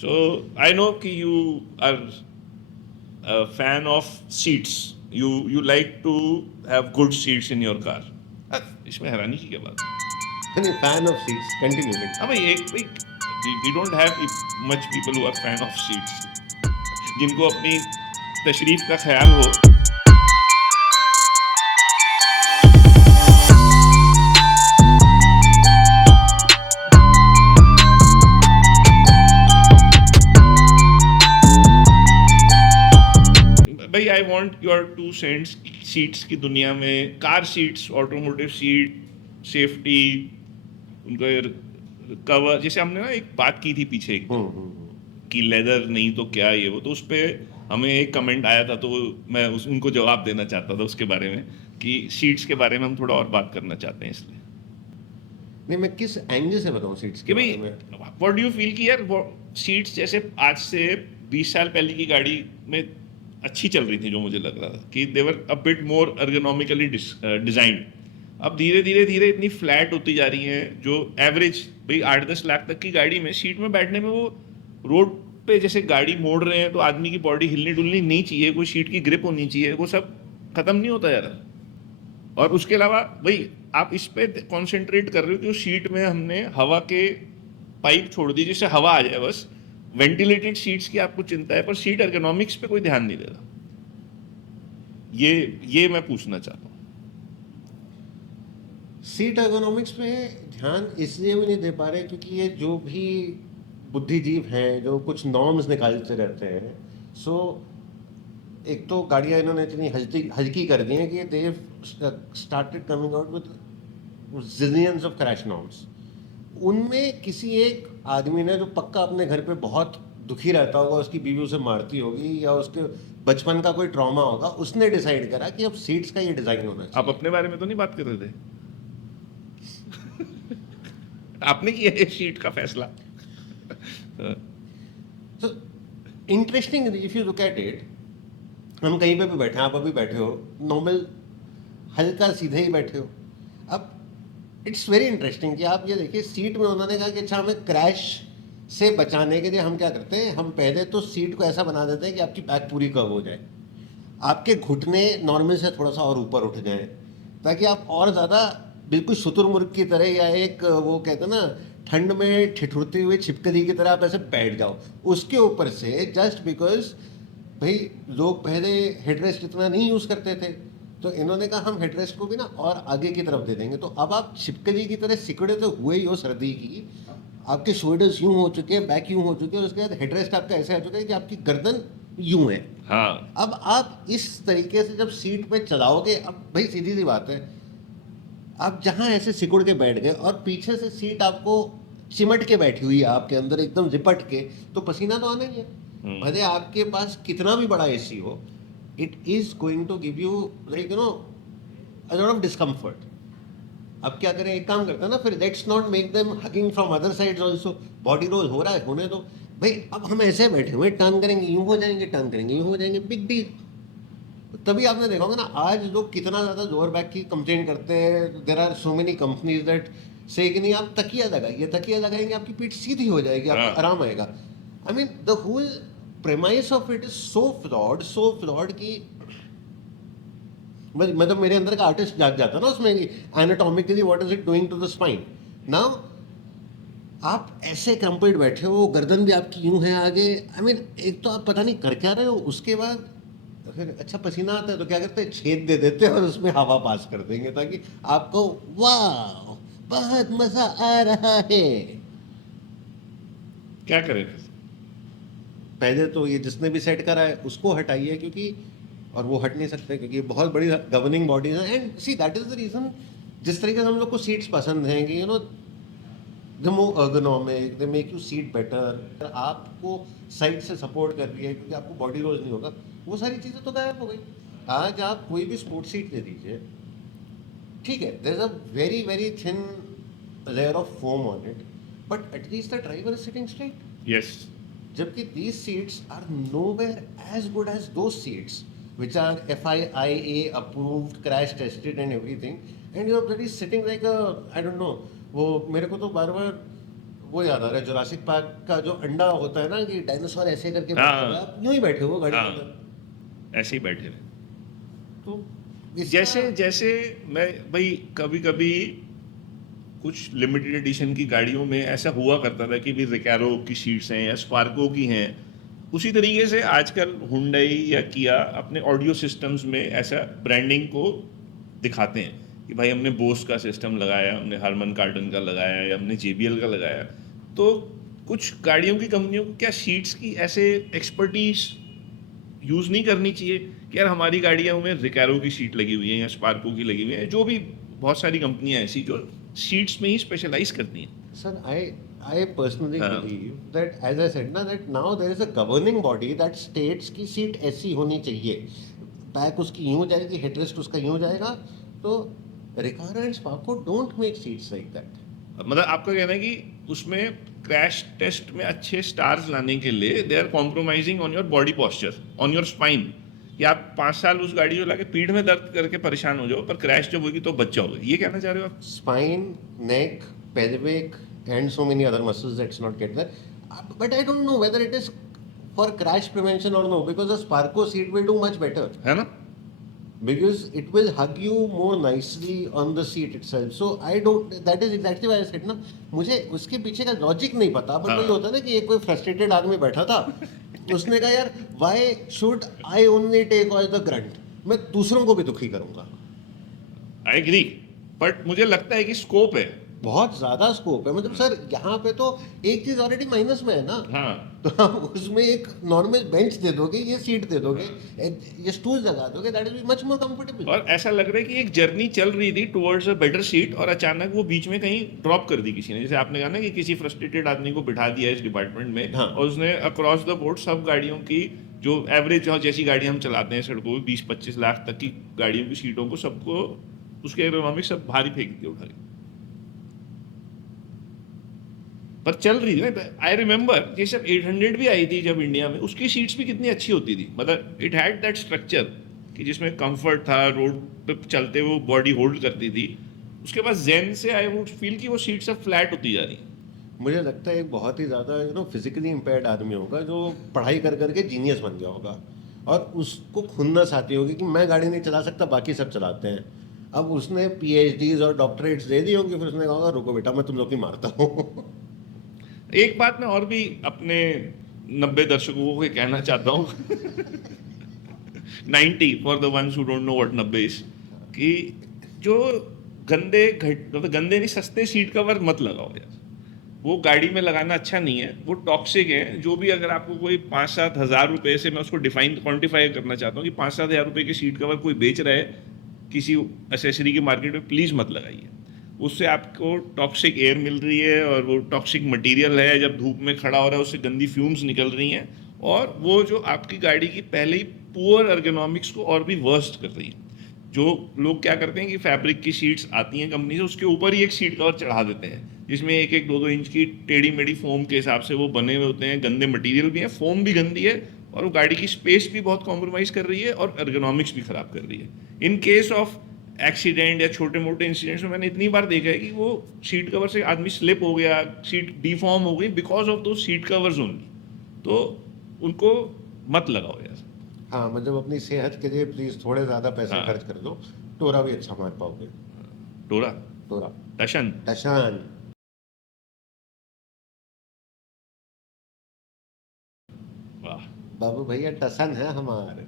So I know कि you are a fan of seats. You like to have good seats in your car. इसमें हैरानी की क्या बात है? नहीं, फैन ऑफ सीट्स, कंटिन्यू हाँ कंटिन्यू। भाई एक भाई we don't have much people who are fan of seats. जिनको अपनी तशरीफ का ख्याल हो. भाई I want your 2 cents seats की दुनिया में. Car seats, automotive seat, safety, उनका कवर, जैसे हमने ना एक बात की थी पीछे एक दिन कि लेदर नहीं तो क्या ये वो, तो उस पर हमें एक कमेंट आया था, तो मैं उनको जवाब देना चाहता था उसके बारे में कि सीट्स के बारे में हम थोड़ा और बात करना चाहते हैं इसलिए नहीं, मैं किस एंगल से बताऊं सीट्स के कि भाई बारे में? व्हाट डू यू फील कि यार सीट्स जैसे आज से 20 साल पहले की गाड़ी में अच्छी चल रही थी, जो मुझे लग रहा था कि they were a bit more ergonomically designed. अब धीरे धीरे धीरे इतनी फ्लैट होती जा रही हैं, जो एवरेज भाई 8-10 लाख तक की गाड़ी में सीट में बैठने में वो रोड पे जैसे गाड़ी मोड़ रहे हैं तो आदमी की बॉडी हिलनी डुलनी नहीं चाहिए, कोई सीट की ग्रिप होनी चाहिए, वो सब खत्म नहीं होता जा रहा. और उसके अलावा भाई आप इस पे कॉन्सेंट्रेट कर रहे हो कि उस सीट में हमने हवा के पाइप छोड़ दी जिससे हवा आ जाए बस. वेंटिलेटेड सीट्स की आपको चिंता है पर सीट एर्गोनॉमिक्स पे कोई ध्यान नहीं दे रहा. ये मैं पूछना चाहता हूँ. सीट एर्गोनॉमिक्स पे ध्यान इसलिए भी नहीं दे पा रहे क्योंकि ये जो भी बुद्धिजीव हैं जो कुछ नॉर्म्स निकालते रहते हैं, सो एक तो गाड़ियाँ इन्होंने इतनी हल्की कर दी हैं कि they started coming out with zillions of crash norms. उनमें किसी एक आदमी ने जो पक्का अपने घर पे बहुत दुखी रहता होगा, उसकी बीवी उसे मारती होगी या उसके बचपन का कोई ट्रॉमा होगा, उसने डिसाइड करा कि अब सीट्स का ये डिज़ाइन होना आप चाहिए. अपने बारे में तो नहीं बात कर रहे थे? आपने किया है सीट का फैसला. तो interesting if you look at it, हम कहीं पे भी बैठे हैं, आप अभी बैठे हो नॉर्मल हल्का सीधे ही बैठे हो. अब इट्स वेरी इंटरेस्टिंग कि आप ये देखिए सीट में उन्होंने कहा कि अच्छा हमें क्रैश से बचाने के लिए हम क्या करते हैं, हम पहले तो सीट को ऐसा बना देते हैं कि आपकी बैक पूरी कव हो जाए, आपके घुटने नॉर्मल से थोड़ा सा और ऊपर उठ जाएं, ताकि आप और ज़्यादा बिल्कुल शुतुरमुर्ग की तरह या एक वो कहते हैं ना ठंड में ठिठुरती हुई छिपकली की तरह आप ऐसे बैठ जाओ उसके ऊपर से. जस्ट बिकॉज भाई लोग पहले हेडरेस्ट इतना नहीं यूज़ करते थे, तो इन्होंने कहा हम हेडरेस्ट को भी ना और आगे की तरफ दे देंगे, तो अब आप छिपकली की तरह सिकुड़े तो हुए ही हो सर्दी की, आपके शोल्डर्स यूं हो चुके हैं, बैक यूं हो चुके हैं, उसके बाद हेडरेस्ट आपका ऐसा हो चुका है कि आपकी गर्दन यूं है. हाँ, अब आप इस तरीके से जब सीट पे चलाओगे, अब भाई सीधी सी बात है, आप जहाँ ऐसे सिकुड़ के बैठ गए और पीछे से सीट आपको चिमट के बैठी हुई है आपके अंदर एकदम लिपट के, तो पसीना तो आना ही है. भले आपके पास कितना भी बड़ा एसी हो, it is going to give you like a lot of discomfort. अब क्या करें, एक काम करते हैं ना फिर, let's not make them hugging from other sides also. Body roll हो रहा है, होने दो भाई. अब हम ऐसे बैठे हुए टर्न करेंगे यूं हो जाएंगे, टर्न करेंगे यूं हो जाएंगे, बिग डील. तभी आपने देखा होगा ना आज लोग कितना ज़्यादा लोअर बैक की कंप्लेंट करते हैं. There are so many companies that say कि नहीं आप तकिया लगाइए, तकिया लगाएंगे आपकी पीठ सीधी हो जाएगी, आपको हाँ. आराम आएगा. I mean the whole premise of it is so flawed कि मतलब मेरे अंदर का आर्टिस्ट जाग जाता ना उसमें कि anatomically what is it doing to the spine. Now आप ऐसे क्रम्पल्ड बैठे हो, गर्दन भी आपकी यूं है आगे. आई मीन एक तो आप पता नहीं कर क्या रहे हो, उसके बाद फिर अच्छा पसीना आता है तो क्या करते हैं, छेद दे देते हैं और उसमें हवा पास कर देंगे ताकि आपको वाह बहुत मजा आ रहा है. क्या करें? पहले तो ये जिसने भी सेट करा है उसको हटाइए, क्योंकि और वो हट नहीं सकते क्योंकि ये बहुत बड़ी गवर्निंग बॉडी है. And see that is the reason जिस तरीके से हम लोग को सीट्स पसंद हैं कि the more ergonomic, they make you seat better, आपको साइड से सपोर्ट कर रही है क्योंकि आपको बॉडी रोज नहीं होगा, वो सारी चीज़ें तो गायब हो गई. आज आप कोई भी स्पोर्ट सीट ले लीजिए, ठीक है, there is a very very thin layer of foam on it, but at least the driver is sitting straight. Yes. जबकि these seats are nowhere as good as those seats which are FIA approved, crash tested and everything, and you're bloody sitting like a I don't know. वो मेरे को तो बार बार वो याद आ रहा है Jurassic park का जो अंडा होता है ना कि डायनासोर ऐसे करके बैठा हाँ। हुआ है, आप यूं ही बैठे हो गाड़ी के हाँ। अंदर। ऐसे ही बैठे रहे। तो जैसे इसका जैसे मैं भाई कभी कभी कुछ लिमिटेड एडिशन की गाड़ियों में ऐसा हुआ करता था कि भी रिकारो की सीट्स हैं या स्पार्को की हैं, उसी तरीके से आजकल हुंडई या किया अपने ऑडियो सिस्टम्स में ऐसा ब्रांडिंग को दिखाते हैं कि भाई हमने बोस का सिस्टम लगाया, हमने हारमन कार्डन का लगाया या हमने JBL का लगाया। तो कुछ गाड़ियों की कंपनियों को क्या सीट्स की ऐसे एक्सपर्टीज यूज़ नहीं करनी चाहिए कि यार हमारी गाड़ियों में रिकारो की सीट लगी हुई है या स्पार्को की लगी हुई है, जो भी बहुत सारी कंपनियां ऐसी जो सीट्स में ही स्पेशलाइज करती हैं। Sir, I personally हाँ। believe that, as I said ना, that now there is a governing body that states की सीट ऐसी होनी चाहिए, बैक उसकी यूं जाएगी, हेडरेस्ट उसका यूं जाएगा। तो Recaro and Sparco don't make seats like that. मतलब आपका कहना है कि उसमें क्रैश टेस्ट में अच्छे स्टार्स लाने के लिए they are compromising on your body posture, on your spine, कि आप 5 साल उस गाड़ी को लाके पीठ में दर्द करके परेशान हो जाओ, पर क्रैश जब होगी तो बच जाओगे, ये कहना चाह रहे हो आप? Spine, neck, pelvic, and so many other muscles. Let's not get there. But I don't know whether it is for crash prevention or no, because a Sparko seat will do much better. है ना? Because it will hug you more nicely on the seat itself. So I don't. That is exactly why I said ना, मुझे उसके पीछे का logic नहीं पता, but हाँ। वही होता है ना कि एक कोई फ्रस्ट्रेटेड आदमी बैठा था, उसने कहा यार why should I only take all the grunt? मैं दूसरों को भी दुखी करूंगा। आई एग्री, बट मुझे लगता है कि स्कोप है। बहुत ज्यादा स्कोप है, मतलब सर यहाँ पे तो एक चीज ऑलरेडी माइनस में है ना। हाँ। तो आप उसमें एक नॉर्मल बेंच दे दोगे, ये सीट दे दोगे, ये स्टूल लगा दोगे, that is much more comfortable. और ऐसा लग रहा है कि एक जर्नी चल रही थी टुवर्ड्स अ बेटर सीट और अचानक वो बीच में कहीं ड्रॉप कर दी किसी ने, जैसे आपने कहा ना कि किसी फ्रस्ट्रेटेड आदमी को बिठा दिया इस डिपार्टमेंट में, हाँ। और उसने अक्रॉस द बोर्ड सब गाड़ियों की जो एवरेज जैसी गाड़ी हम चलाते हैं सड़कों पे 20-25 लाख तक की गाड़ियों की सीटों को सबको उसके एरोनॉमिक्स सब भारी फेंक दिया उठा के। पर चल रही थी ना, आई रिमेम्बर ये सब 800 भी आई थी जब इंडिया में, उसकी सीट्स भी कितनी अच्छी होती थी, मतलब इट हैड दैट स्ट्रक्चर कि जिसमें कंफर्ट था, रोड पे चलते हुए बॉडी होल्ड करती थी। उसके बाद जेन से आई वुड फील कि वो सीट्स अब फ्लैट होती जा रही हैं। मुझे लगता है एक बहुत ही ज़्यादा फिजिकली इम्पेयर्ड आदमी होगा जो पढ़ाई कर करके जीनियस बन गया होगा, और उसको खुन्नस आती होगी कि मैं गाड़ी नहीं चला सकता, बाकी सब चलाते हैं। अब उसने PhDs और डॉक्टरेट्स दे दी होंगी, फिर उसने कहा होगा रुको बेटा मैं तुम लोग की मारता हूँ। एक बात मैं और भी अपने 90 दर्शकों को कहना चाहता हूँ 90 for the ones who don't know what 90 is, कि जो गंदे नहीं, सस्ते सीट कवर मत लगाओ यार, वो गाड़ी में लगाना अच्छा नहीं है, वो टॉक्सिक है। जो भी अगर आपको कोई 5-7 हज़ार रुपये से, मैं उसको क्वान्टिफाई करना चाहता हूँ कि 5-7 हज़ार रुपये के सीट कवर कोई बेच रहा है किसी एसेसरी की मार्केट में, प्लीज़ मत लगाइए। उससे आपको टॉक्सिक एयर मिल रही है और वो टॉक्सिक मटेरियल है, जब धूप में खड़ा हो रहा है उससे गंदी फ्यूम्स निकल रही हैं, और वो जो आपकी गाड़ी की पहले ही पुअर अर्गोनॉमिक्स को और भी वर्स्ट कर रही है। जो लोग क्या करते हैं कि फैब्रिक की शीट्स आती हैं कंपनी से, उसके ऊपर ही एक सीट कवर चढ़ा देते हैं जिसमें 1-1, 2-2 इंच की टेढ़ी मेढ़ी फोम के हिसाब से वो बने हुए होते हैं, गंदे मटेरियल भी हैं, फोम भी गंदी है, और वो गाड़ी की स्पेस भी बहुत कॉम्प्रोमाइज़ कर रही है और अर्गोनॉमिक्स भी ख़राब कर रही है। इन केस ऑफ एक्सीडेंट या छोटे मोटे इंसिडेंट्स में मैंने इतनी बार देखा है कि वो सीट कवर से आदमी स्लिप हो गया, सीट डिफॉर्म हो गई बिकॉज ऑफ दो सीट कवर्स ओनली। तो उनको मत लगाओ यार। हाँ, मतलब अपनी सेहत के लिए प्लीज़ थोड़े ज़्यादा पैसे हाँ। खर्च कर दो, टोरा भी अच्छा मार पाओगे। टोरा, टोरा, टशन। टशान। वाह। बाबू भैया टसन है हमारे।